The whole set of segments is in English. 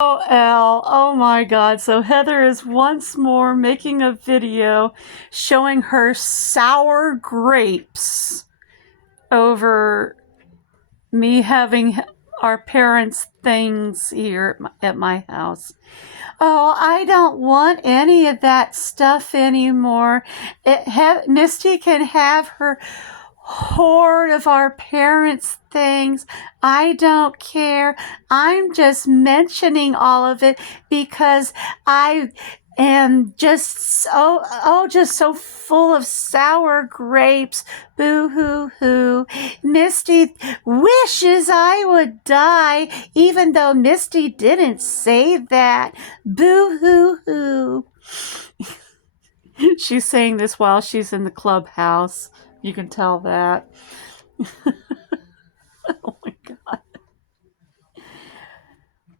Oh, Al. Oh my God. So Heather is once more making a video showing her sour grapes over me having our parents' things here at my house. Oh, I don't want any of that stuff anymore. Misty can have her hoard of our parents' things. I don't care. I'm just mentioning all of it because I am just so full of sour grapes. Boo hoo hoo. Misty wishes I would die, even though Misty didn't say that. Boo hoo hoo. She's saying this while she's in the clubhouse. You can tell that. Oh my God.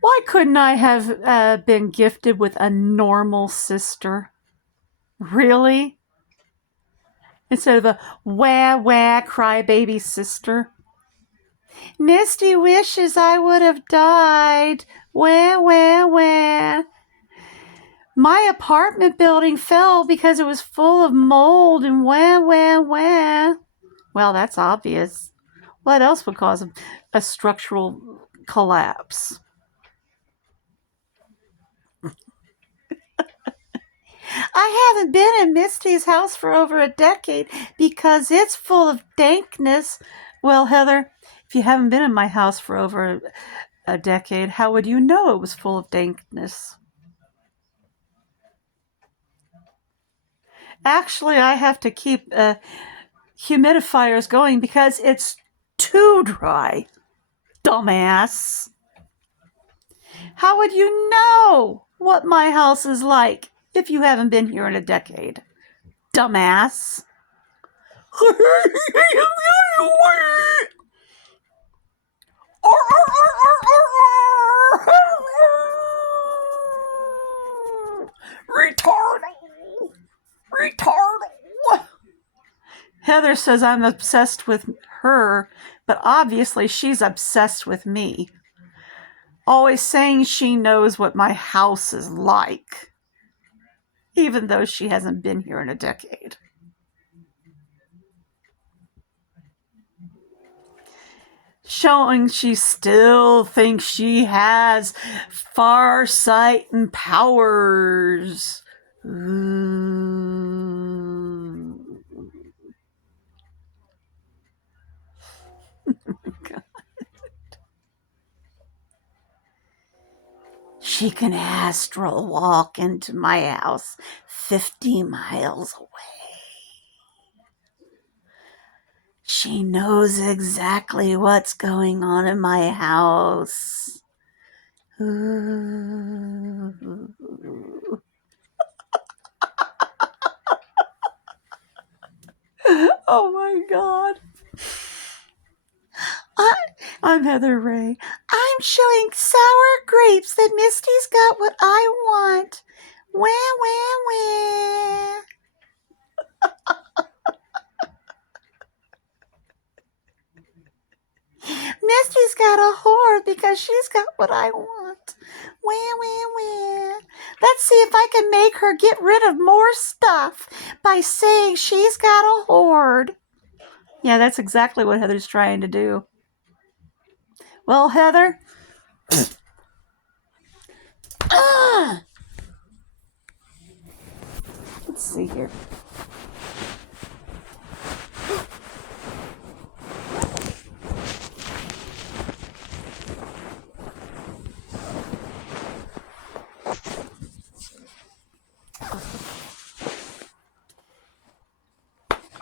Why couldn't I have been gifted with a normal sister? Really? Instead of a wah wah crybaby sister? Misty wishes I would have died. Wah wah wah. My apartment building fell because it was full of mold and wah wah wah. Well, that's obvious. What else would cause a structural collapse? I haven't been in Misty's house for over a decade because it's full of dankness. Well, Heather, if you haven't been in my house for over a decade, how would you know it was full of dankness? Actually, I have to keep humidifiers going because it's too dry. Dumbass. How would you know what my house is like if you haven't been here in a decade? Dumbass. Retardal. Retardal. Heather says I'm obsessed with her, but obviously she's obsessed with me. Always saying she knows what my house is like, even though she hasn't been here in a decade. Showing she still thinks she has far sight and powers. Ooh. She can astral walk into my house 50 miles away. She knows exactly what's going on in my house. Ooh. Oh my God. I'm Heather Ray. I'm showing sour grapes that Misty's got what I want. Wah, wah, wah. Misty's got a whore because she's got what I want. Wah, wah, wah. Let's see if I can make her get rid of more stuff by saying she's got a hoard. Yeah, that's exactly what Heather's trying to do. Well, Heather. Let's see here.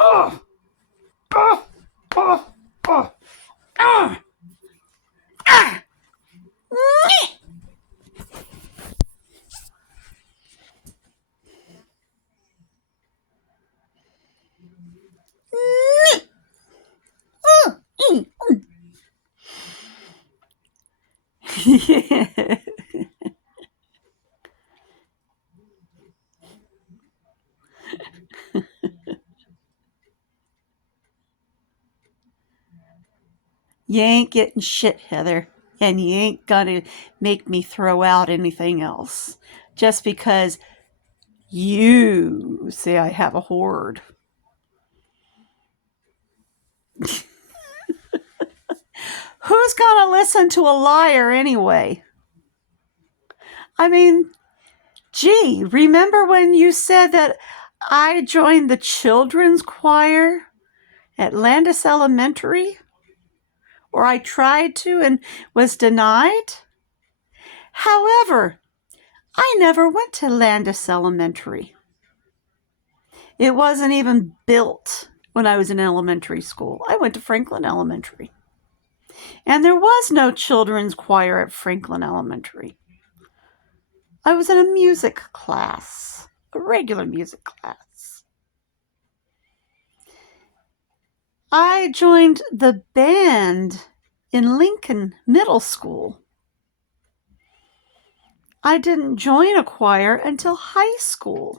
Oh, oh, oh, oh, ah, ah. Yeah. You ain't getting shit, Heather. And you ain't gonna make me throw out anything else just because you say I have a hoard. Who's gonna listen to a liar anyway? I mean, gee, remember when you said that I joined the children's choir at Landis Elementary? Or I tried to and was denied? However, I never went to Landis Elementary. It wasn't even built when I was in elementary school. I went to Franklin Elementary. And there was no children's choir at Franklin Elementary. I was in a music class, a regular music class. I joined the band in Lincoln Middle School. I didn't join a choir until high school.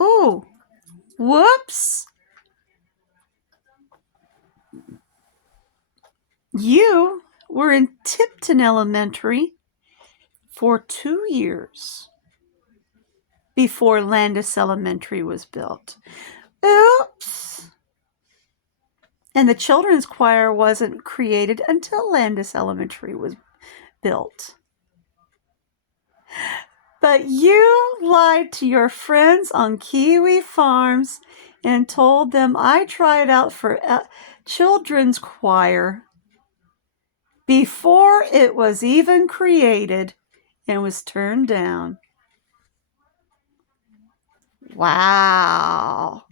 Oh, whoops. You were in Tipton Elementary for 2 years before Landis Elementary was built. Oops. And the children's choir wasn't created until Landis Elementary was built. But you lied to your friends on Kiwi Farms and told them I tried out for children's choir before it was even created and was turned down. Wow.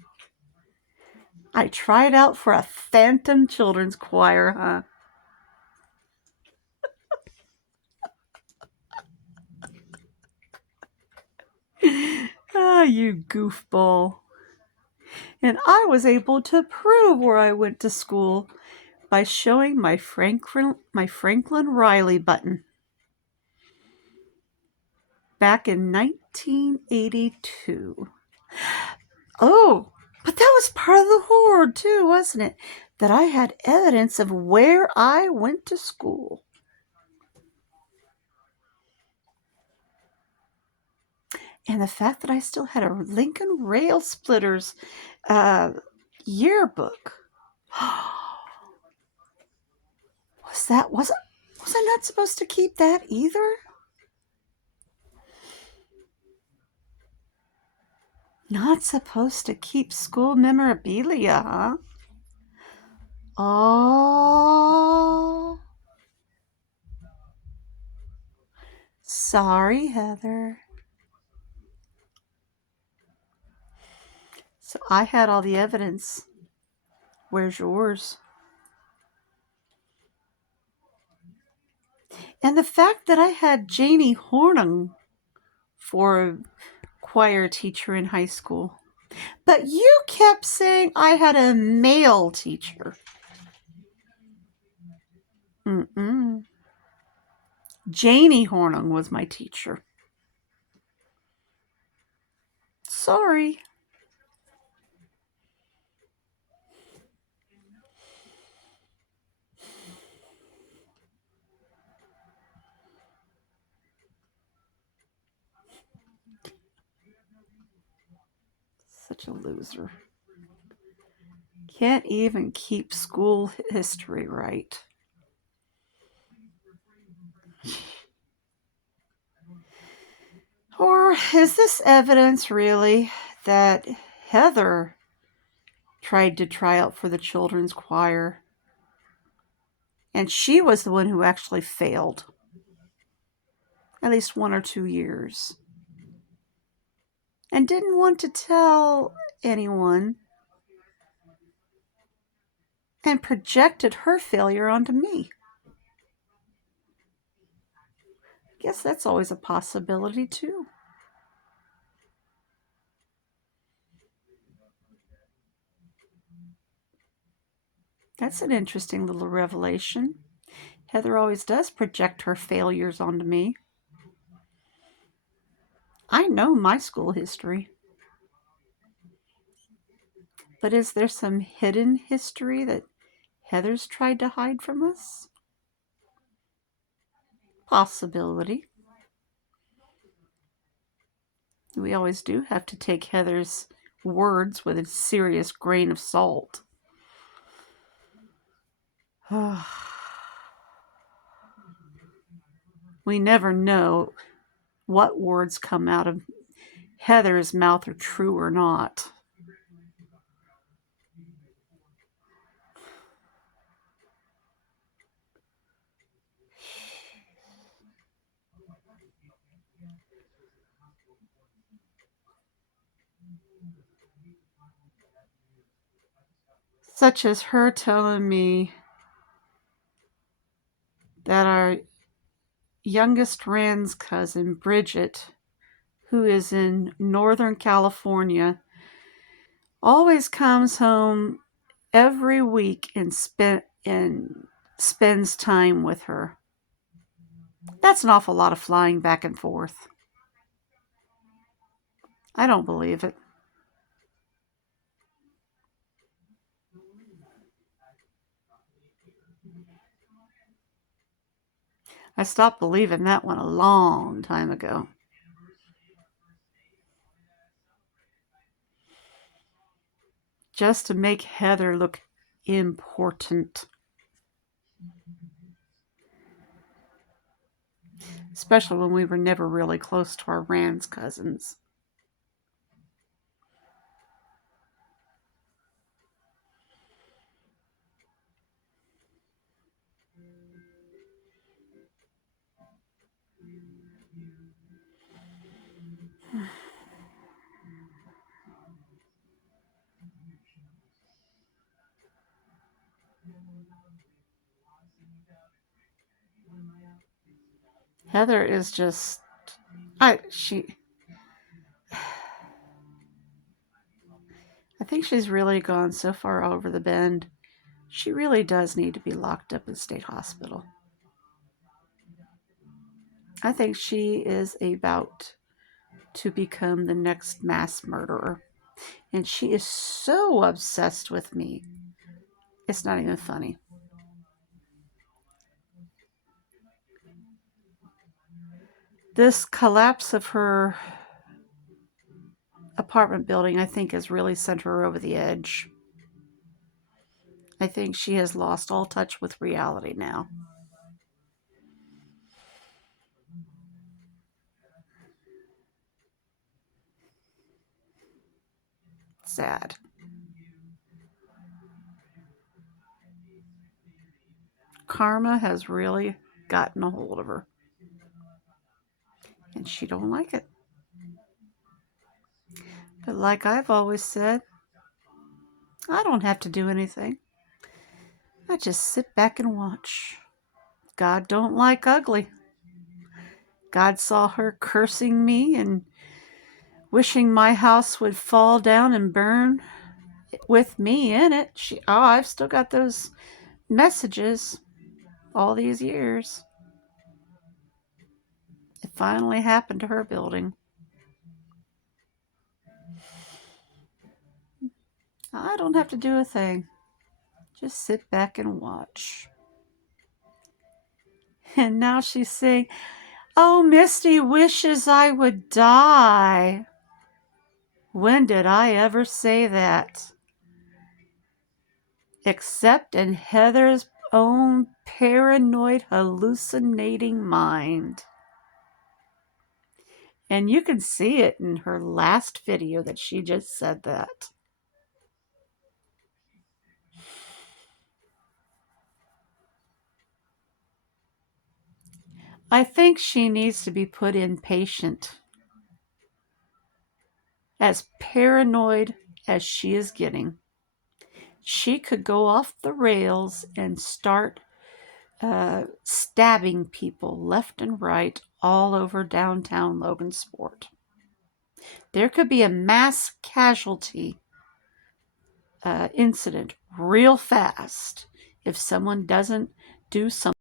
I tried out for a phantom children's choir, huh? Ah, you goofball. And I was able to prove where I went to school by showing my Franklin Riley button. Back in 1982. Oh, but that was part of the hoard too, wasn't it? That I had evidence of where I went to school. And the fact that I still had a Lincoln Rail Splitters yearbook. Was I not supposed to keep that either? Not supposed to keep school memorabilia, huh? Oh. Sorry, Heather. So I had all the evidence. Where's yours? And the fact that I had Janie Hornung for a choir teacher in high school. But you kept saying I had a male teacher. Janie Hornung was my teacher. Sorry. Such a loser. Can't even keep school history right. Or is this evidence really that Heather tried to try out for the children's choir and she was the one who actually failed? At least 1 or 2 years. And didn't want to tell anyone and projected her failure onto me. Guess that's always a possibility too. That's an interesting little revelation. Heather always does project her failures onto me. I know my school history. But is there some hidden history that Heather's tried to hide from us? Possibility. We always do have to take Heather's words with a serious grain of salt. We never know what words come out of Heather's mouth are true or not. Such as her telling me that our youngest Rand's cousin, Bridget, who is in Northern California, always comes home every week and spends time with her. That's an awful lot of flying back and forth. I don't believe it. I stopped believing that one a long time ago. Just to make Heather look important. Especially when we were never really close to our Rand's cousins. Heather is just, I think she's really gone so far over the bend. She really does need to be locked up in state hospital. I think she is about to become the next mass murderer. And she is so obsessed with me. It's not even funny. This collapse of her apartment building, I think, has really sent her over the edge. I think she has lost all touch with reality now. Sad. Karma has really gotten a hold of her. And she don't like it. But like I've always said, I don't have to do anything. I just sit back and watch. God don't like ugly. God saw her cursing me and wishing my house would fall down and burn with me in it. I've still got those messages all these years. It finally happened to her building. I don't have to do a thing. Just sit back and watch. And now she's saying, "Oh, Misty wishes I would die." When did I ever say that? Except in Heather's own paranoid, hallucinating mind. And you can see it in her last video that she just said that. I think she needs to be put inpatient. As paranoid as she is getting, she could go off the rails and start stabbing people left and right all over downtown Logansport. There could be a mass casualty incident real fast if someone doesn't do something